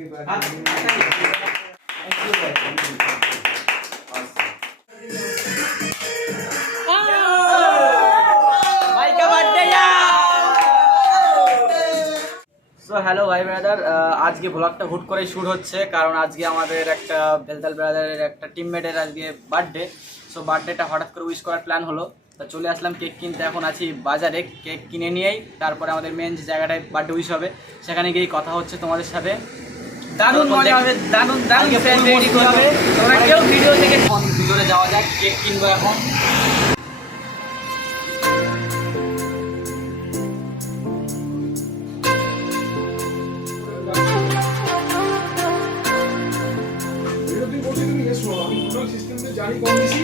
Hello ভাই brother, আজকে ব্লগটা হুট করে শুট হচ্ছে কারণ আজকে আমাদের একটা ভেলতাল ব্রাদারের একটা টিমমেটের আজকে বার্থডে। সো বার্থডেটা হঠাৎ করে উইশ করার প্ল্যান হলো, তা চলে আসলাম কেক কিনতে। এখন আছি বাজারে, কেক কিনে নিয়েই তারপরে আমাদের মেন যে জায়গাটায় বার্থডে উইশ হবে সেখানে গিয়েই কথা হচ্ছে তোমাদের সাথে। দারুণ মজা হবে, দারুণ হবে। তোমরা কেউ ভিডিও থেকে ভিতরে যাওয়া যাক, কেক কিনবো এখন। জানি কম বেশি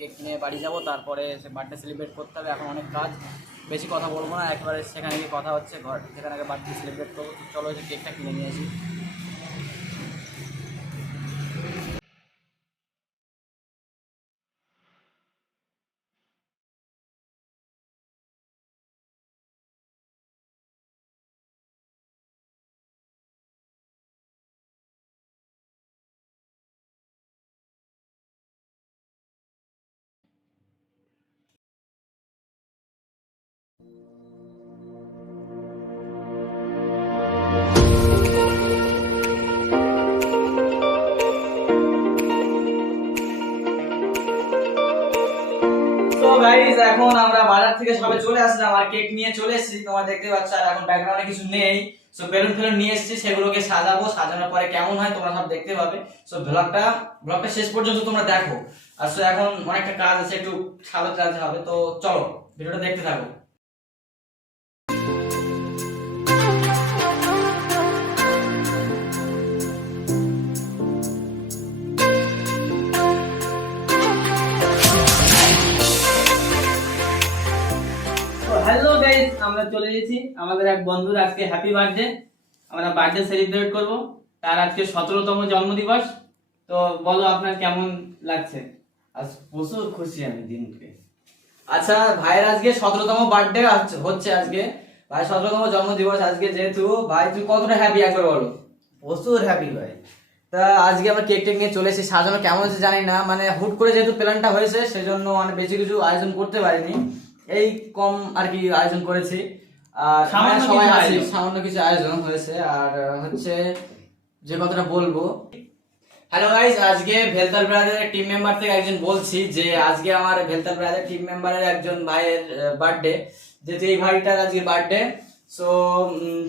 কেক কিনে বাড়ি যাবো, তারপরে সে বার্থডে সেলিব্রেট করতে হবে। এখন অনেক কাজ, বেশি কথা বলবো না, একেবারে সেখানে গিয়ে কথা হচ্ছে। ঘর যেখানে আগে বার্থডে সেলিব্রেট করবো, চলো এসে কেকটা কিনে নিয়ে আসি। গাইস এখন আমরা বাজার থেকে সবে চলে আসলাম আর কেক নিয়ে চলে এসেছি, তোমরা দেখতে পাচ্ছ। আর এখন ব্যাকগ্রাউন্ডে কিছু নেই, সো বেলুন ফেলুন নিয়ে এসেছি, সেগুলোকে সাজাবো। সাজানোর পরে কেমন হয় তোমরা সব দেখতে পাবে। সো ব্লগটা শেষ পর্যন্ত তোমরা দেখো। আর সো এখন অনেকটা কাজ আছে, একটু সাজাতে হবে, তো চলো ভিডিওটা দেখতে থাকো। হ্যালো গাইস, আমরা চলে এসেছি আমাদের এক বন্ধুর আজকে হ্যাপি বার্থডে। আমরা বার্থডে সেলিব্রেট করব, তার আজকে 17তম জন্মদিবস। তো বলো আপনার কেমন লাগছে? আজ প্রচুর খুশি আমি দিনকে। আচ্ছা, ভাইয়ের আজকে 17তম বার্থডে হচ্ছে আজকে। ভাই 17তম জন্মদিবস আজকে, যেহেতু ভাই তুমি কতটা হ্যাপি একবার বলো। প্রচুর হ্যাপি ভাই। তা আজকে আমরা কেক টেক নিয়ে চলে এসেছি। সাজানো কেমন হচ্ছে জানি না, মানে হুট করে যেহেতু প্ল্যানটা হয়েছে সেজন্য মানে বেশি কিছু আয়োজন করতে পারিনি, এই কম আর কি আয়োজন করেছি। আর সামান্য কিছু আয়োজন হয়েছে। আর হচ্ছে যে কথাটা বলবো, হ্যালো গাইস, আজকে ভেলতাল ব্রাদারের টিম মেম্বার থেকে একজন বলছি যে আজকে আমার ভেলতাল ব্রাদার টিম মেম্বারের একজন ভাইয়ের বার্থডে, যেহেতু এই ভাইটার আজকে বার্থডে। সো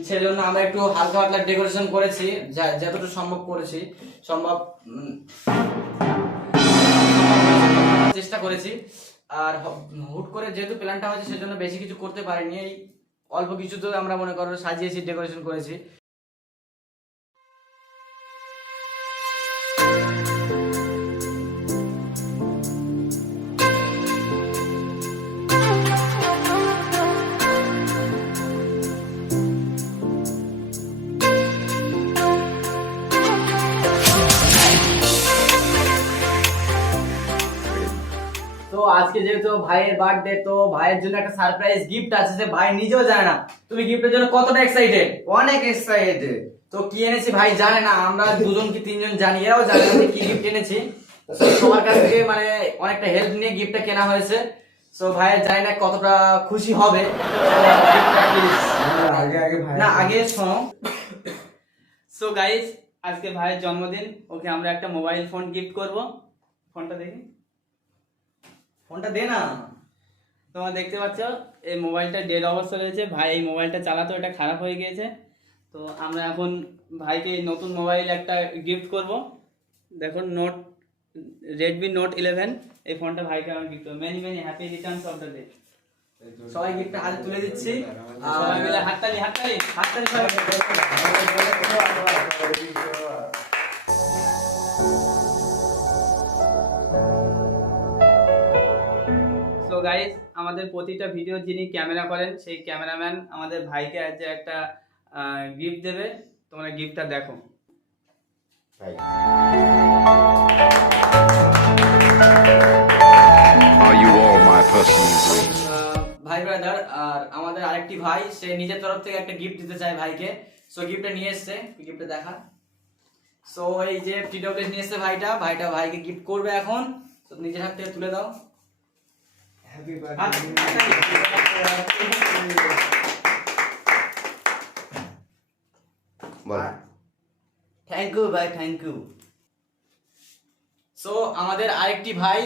সেজন্য আমরা একটু হালকা পাতলা ডেকোরেশন করেছি, যতটুকু সম্ভব করেছি, চেষ্টা করেছি। আর হুট করে যেহেতু প্ল্যানটা হয়েছে সেজন্য বেশি কিছু করতে পারিনি, এই অল্প কিছু তো আমরা মনে করো সাজিয়েছি, ডেকোরেশন করেছি। তো আজকে যেহেতু ভাইয়ের বার্থডে, তো ভাইয়ের জন্য একটা সারপ্রাইজ গিফট আছে, যে ভাই নিজেও জানে না। তুমি গিফটের জন্য কতটা এক্সাইটেড? অনেক এক্সাইটেড। তো কি এনেছি ভাই জানে না, আমরা দুজন কি তিনজন জানি, এরাও জানে না কি গিফট এনেছি। সবার কাছ থেকে মানে অনেকটা হেল্প নিয়ে গিফটটা কেনা হয়েছে। সো ভাইয়ের জানি না কতটা খুশি হবে। আগে শোনো। সো গাইস, আজকে ভাইয়ের জন্মদিন, ওকে আমরা একটা মোবাইল ফোন গিফট করব। ফোনটা দেখি, ফোনটা দে না। তোমরা দেখতে পাচ্ছ এই মোবাইলটা ডেড অবস্থা রয়েছে। ভাই এই মোবাইলটা চালাতো, এটা খারাপ হয়ে গিয়েছে। তো আমরা এখন ভাইকে নতুন মোবাইল একটা গিফট করব। দেখো Redmi Note 11, এই ফোনটা ভাইকে আমরা গিফট করব। Many many happy Returns of the day. সবাই গিফটটা হাতে তুলে দিচ্ছি সবাই মিলে হাততালি হাততালি হাততালি সবাই। সো গাইস, আমাদের প্রতিটা ভিডিও যিনি ক্যামেরা করেন সেই ক্যামেরাম্যান আমাদের ভাইকে আজ যে একটা গিফট দেবে। তোমরা গিফটটা দেখো। Are you all my personal dreams? ভাই ব্রাদার, আর আমাদের আরেকটি ভাই সে নিজের তরফ থেকে একটা গিফট দিতে চায় ভাইকে। সো গিফটটা নিয়ে এসেছে, গিফটটা দেখা। সো এই যে টিডব্লিউএস নিয়ে এসেছে ভাইটা ভাইকে গিফট করবে এখন। তো নিজের হাত থেকে তুলে দাও। হ্যাপি থ্যাংক ইউ ভাই, থ্যাংক ইউ। সো আমাদের আরেকটি ভাই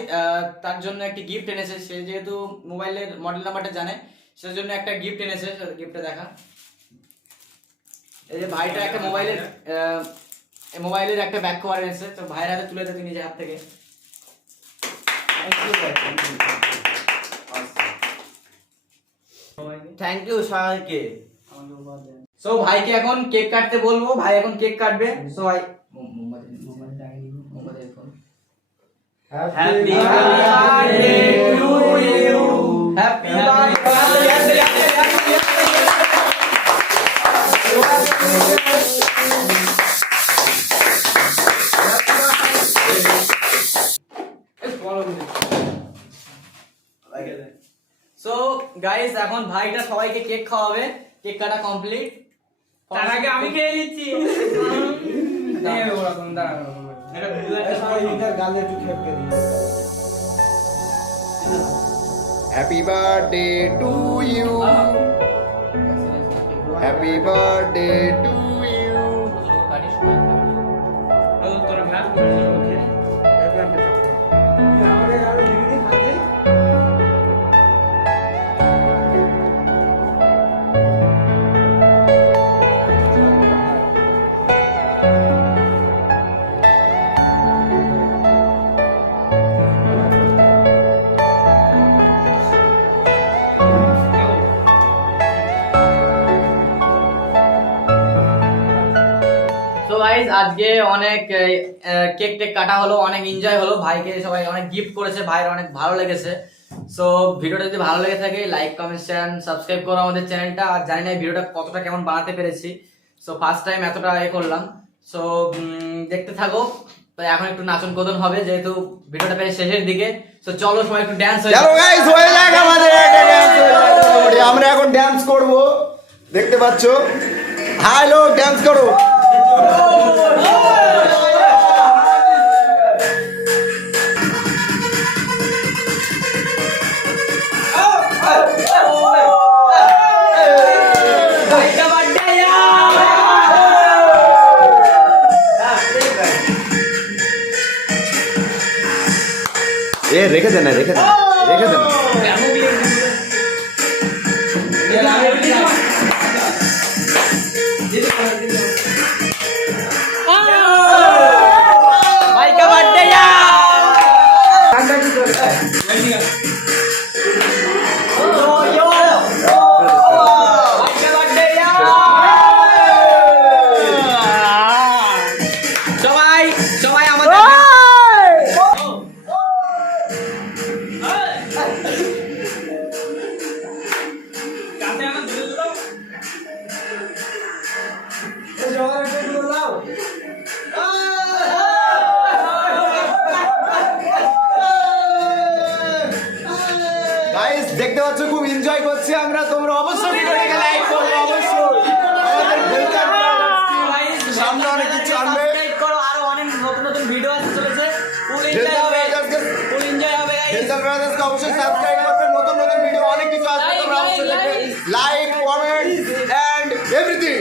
তার জন্য একটি গিফট এনেছে। সে যেহেতু মোবাইলের মডেল নাম্বারটা জানে, সেজন্য একটা গিফট এনেছে। গিফটটা দেখা। এই যে ভাইটা একটা মোবাইলের একটা ব্যাক কভার এনেছে। তো ভাইয়ের হাতে তুলে দেবে নিজের হাত থেকে। থ্যাংক ইউ ভাই, থ্যাংক ইউ সবাইকে। সো ভাইকে এখন কেক কাটতে বলবো। ভাই এখন কেক কাটবে। সো ভাই happy birthday to you, happy birthday. So guys, এখন ভাইটা সবাইকে কেক খাওয়াবে। কেক কাটা কমপ্লিট। তার আগে আমি খেয়ে নিচ্ছি। Happy birthday to you. Happy birthday to you. তোরা খা। তো গাইস, আজকে অনেক কেক টেক কাটা হলো, অনেক এনজয় হলো। ভাইকে সবাই অনেক গিফট করেছে, ভাইয়ের অনেক ভালো লেগেছে। সো ভিডিওটা যদি ভালো লেগে থাকে লাইক কমেন্ট শেয়ার সাবস্ক্রাইব করো আমাদের চ্যানেলটা। আর জানি না এই ভিডিওটা কতটা কেমন বানাতে পেরেছি। সো ফার্স্ট টাইম এতটা করলাম। সো দেখতে থাকো। তো এখন একটু নাচন কোদন হবে, যেহেতু ভিডিওটা প্রায় শেষের দিকে। সো চলো সবাই একটু ড্যান্স হয়ে চলো গাইস, হয়ে যাক আমাদের একটা ড্যান্স হয়ে যাক মোটামুটি। আমরা এখন ড্যান্স করব, দেখতে পাচ্ছো। হাই লোক, ড্যান্স করো। এ রেখে দে না, রেখে দে, রেখে দে না। भाई का बर्थडे সবাই আমাদের গাইস দেখতে পাচ্ছ খুব এনজয় করছি আমরা। তোমরা অবশ্যই ভিডিওটাকে লাইক করো, অবশ্যই। আমাদের ফিল্টার সামনে অনেক কিছু আনবে। সাবস্ক্রাইব করো, আরো অনেক নতুন নতুন ভিডিও আসতে চলেছে। ফুল এনজয় হবে, ফুল এনজয় হবে গাইস। ফিল্টার ব্রাদার্সকে অবশ্যই সাবস্ক্রাইব করবে। নতুন নতুন ভিডিও অনেক কিছু আসবে, তোমরা অবশ্যই দেখবে। Like, comment and everything.